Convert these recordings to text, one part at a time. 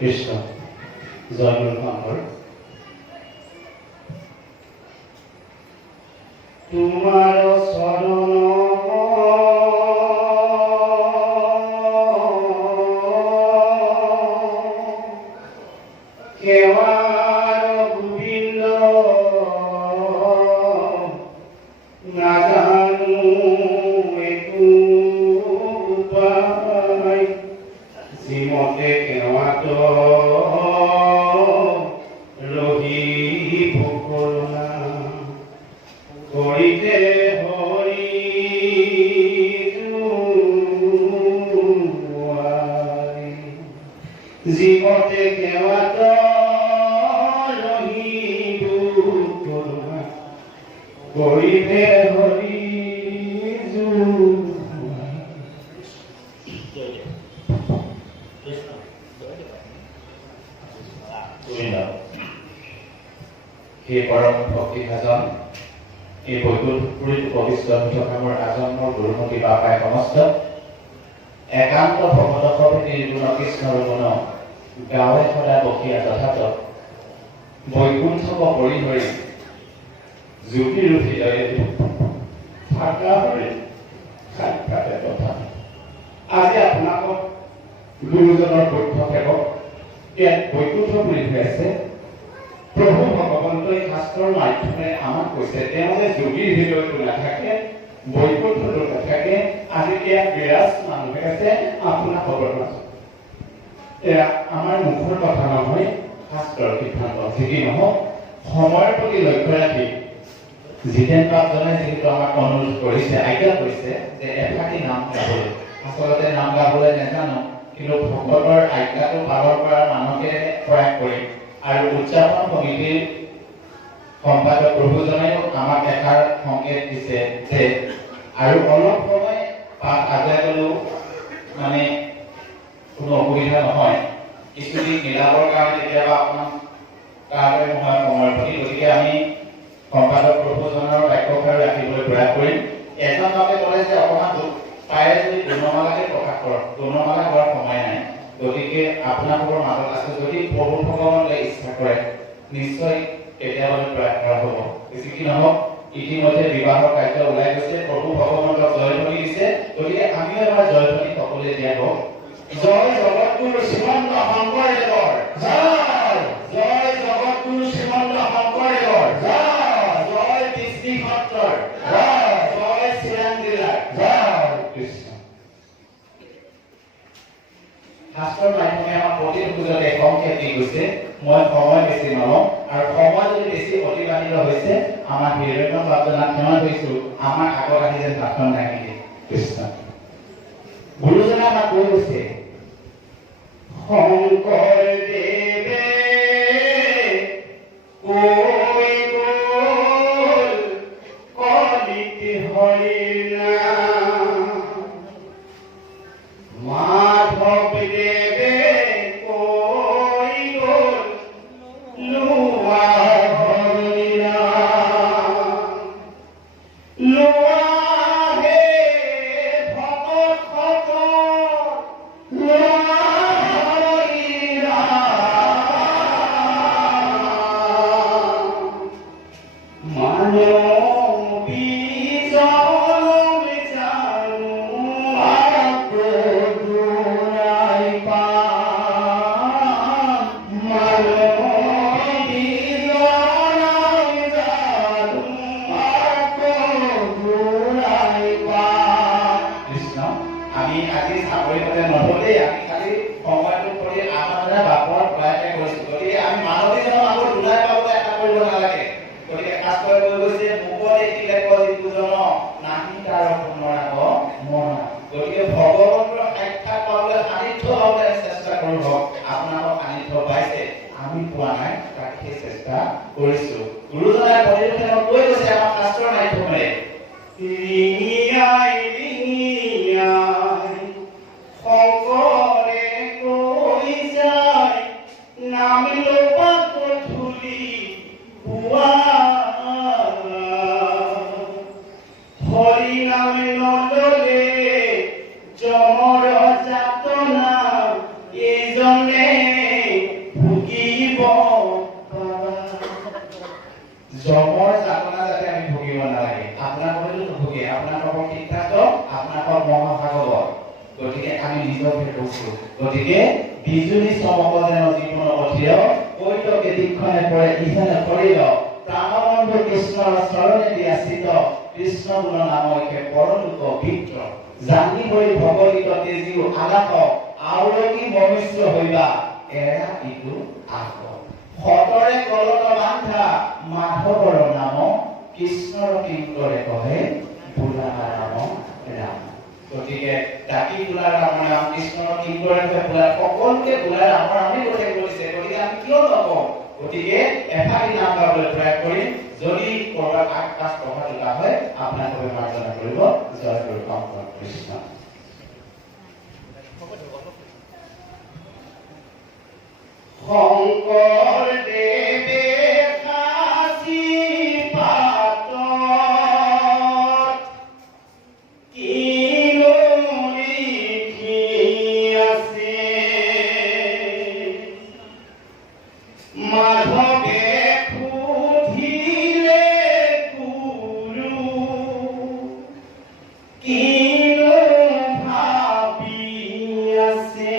কৃষ্ণ জয় গুৰু শংকৰ। তোমাৰ চৰণ সেৱাৰ গোবিন্দ নাজানো একো উপায়, যিমতে সেৱাত ৰহিব কৰোণা, কৰিতে হৰি জুৱাই, যিমতে সেৱাত ৰহিব কৰোণা, কৰিতে হৰি জুৱাই। সেই পৰম ভক্তি ভাজন, এই বৈকুণ্ঠপুৰীত উপবিষ্ট হৈ থকা মোৰ আজন্ম গুৰুমতী বাপাই সমস্ত একান্ত ভকতসভে নিৰ্গুণ কৃষ্ণ গুণ গাঁৱে সদায় বসিয়া তথাত বৈকুণ্ঠক পৰিহৰি জ্যোতিৰূপী জয়ে থাকা হৰি সাক্ষাতে কথা। আজি আপোনালোক গুৰুজনৰ বৌদ্ধ সেৱক ইয়াত বৈকুণ্ঠপুৰীত হৈ আছে। প্ৰভু ভগৱন্তই শাস্ত্ৰৰ মাধ্যমেৰে আমাক কৈছে, তেওঁ যে যোগীৰ হৃদয়তো নাথাকে, বৈকুণ্ঠতো নাথাকে। আজি ইয়াত বিৰাজমান হৈ আছে আপোনালোকৰ মাজত। এয়া আমাৰ মুখৰ কথা নহয়, শাস্ত্ৰৰ সিদ্ধান্ত। যি কি নহওক, সময়ৰ প্ৰতি লক্ষ্য ৰাখি জিতেন বাপজনে যিহেতু আমাক অনুৰোধ কৰিছে, আজ্ঞা কৰিছে যে এফাকি নাম গাবলৈ। আচলতে নাম গাবলৈ নাজানো, কিন্তু ভকতৰ আজ্ঞাটো পালন কৰাৰ মানকে প্ৰয়াস কৰিম। আৰু উদযাপন সমিতিৰ সম্পাদক প্ৰভুজনেও আমাক এষাৰ সংকেত দিছে যে আৰু অলপ সময় পাঠ আগুৱাই গ'লেও মানে কোনো অসুবিধা নহয়। কিছুদিন মিলাবৰ কাৰণে কেতিয়াবা অকণমান কাৰণে নহয় সময়ৰ প্ৰতি। গতিকে আমি সম্পাদক প্ৰভুজনৰ বাক্যষাৰ ৰাখিবলৈ প্ৰয়াস কৰিম। এজন বাপে ক'লে যে অকণমান পাৰে যদি গুণমালাকে প্ৰকাশ কৰক। গুণমালা হোৱাৰ সময় নাই, গতিকে আপোনালোকৰ মাজত আছে যদি প্ৰভু ভগৱানে ইচ্ছা কৰে নিশ্চয় কেতিয়াবা প্ৰয়াস কৰা হ'ব। বেছি কি নহওক, ইতিমধ্যে বিবাহৰ কাৰ্য ওলাই গৈছে, প্ৰভু ভগৱানক জয়ধ্বনি দিছে। গতিকে আমিও এবাৰ জয়ধ্বনি সকলোৱে দিয়া হওক। জয় জগতগুৰু শ্ৰীমন্ত শংকৰদেৱৰ জয়, জয় জগতগুৰু শ্ৰীমন্ত শংকৰদেৱৰ জয়, জয় বৃষ্টি সত্ৰৰ জয়, জয় চিৰাং জিলাৰ জয় কৃষ্ণ। শাস্ত্ৰৰ মাধ্যমে আমাক প্ৰতিটো খোজতে সংকেত দি গৈছে। মই সময় বেছি নলওঁ, আৰু সময় যদি বেছি অতিবাহিত হৈছে আমাৰ হিৰণ্য বাপজনাক ক্ষমা কৰিছো, আমাৰ আগত আহি যেন ভাষণ দাঙি দিয়ে কৃষ্ণ। গুৰুজনে আমাক কৈ গৈছে, শংকৰদেৱে কৈ গ'ল কলিতে হৰিৰ নাম, মাধৱদেৱে কৈ গ'ল লোৱা হৰিৰ নাম, লোৱা হে ভকত সকল লোৱা হৰিৰ নাম, মানৱী জনম জানো দুৰাই পাম, মানৱী জনম জানো দুৰাই পাম। কৃষ্ণ, আমি আজি চাকৰি পাতে নধৰি আমি খালি সময়টো কৰি আমাৰ বাপৰ প্ৰয়াসে কৰিছো। গতিকে আমি মানৱী জনম আকৌ দুৰাই পাবলৈ এটা কৰিব নালাগে। গতিকে শাস্ত্ৰই কৈ গৈছে, মুখত দেখিলে যিজন নাহি তাৰ পুনৰাগ মন। গতিকে ভগৱন্তৰ সাক্ষাৎ পাবলৈ সান্নিধ্য হ'বলৈ চেষ্টা কৰিব। আপোনালোক সান্নিধ্য পাইছে, আমি পোৱা নাই, তাক সেই চেষ্টা কৰিছো। গুৰুজনাই প্ৰতিটো কৈ গৈছে আমাৰ শাস্ত্ৰৰ মাধ্যমেৰে, ৰিঙিয়াই ৰিঙিয়াই শংকৰে কৈ যায়, নাম ল'বা ধূলি পুৱা, হৰি নাম নললে যমৰ যাতনা, এইজনে কৈছো গতিকে বিজুলী চমক যেন জীৱন অঠিয় কৈতকে দীক্ষণে পৰে ইজনে শৰীৰ প্ৰাণবন্ধু কৃষ্ণৰ চৰণে দিয়াচিত কৃষ্ণ গুণ নামকে পৰলোক ভিত্ৰ জানি হৈ ভগৱিত তেজিও আলাপ আউৰকি মনুষ্য হইবা এৰা ইটো আক সতৰে কলত বান্ধা মাধৱৰ নাম কৃষ্ণৰ কিংকৰে কহে বুঢ়া ৰাম ৰাম গতিকে ডাকি বুঢ়া ৰাম ৰাম কৃষ্ণৰ কিংকৰে কহে বুঢ়া সকলোকে বুঢ়া ৰাম ৰামে কৈ গৈছে গতিকে আমি কিয় নকওঁ গতিকে এফাকি নাম গাবলৈ প্ৰয়াস কৰিম যদি কৰবাত আকাশ পঢ়া তোলা হয় আপোনালোকে মাৰ্জনা কৰিব জয় গুৰু শংকৰ কৃষ্ণ শংকৰ দেৱে কাশী পাতত কিনো লিখি আছে মাধৱে সুধিলে গুৰু কিনো ভাবি আছে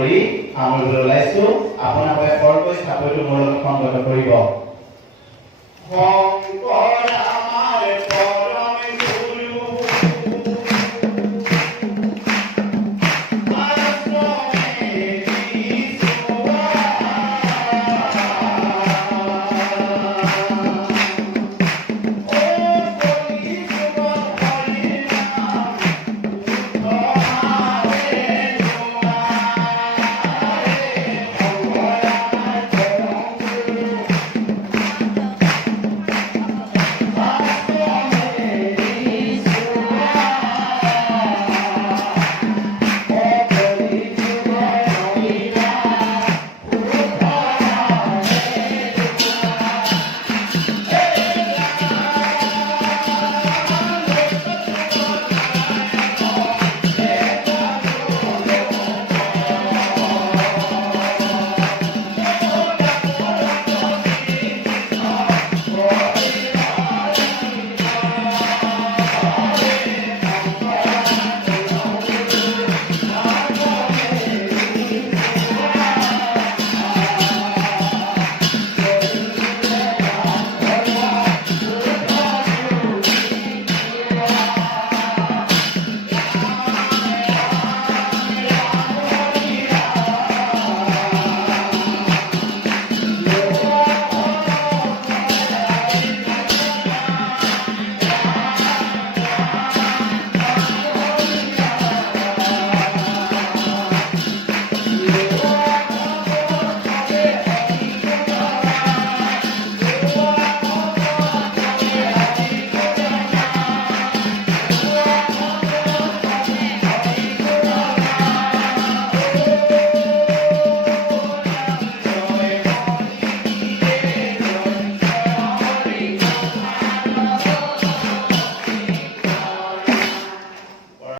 কৰি সামৰিবলৈ ওলাইছো। আপোনালোকে বৰকৈ চাপৰিটো মোৰ লগত সংগত কৰিব। শংকৰা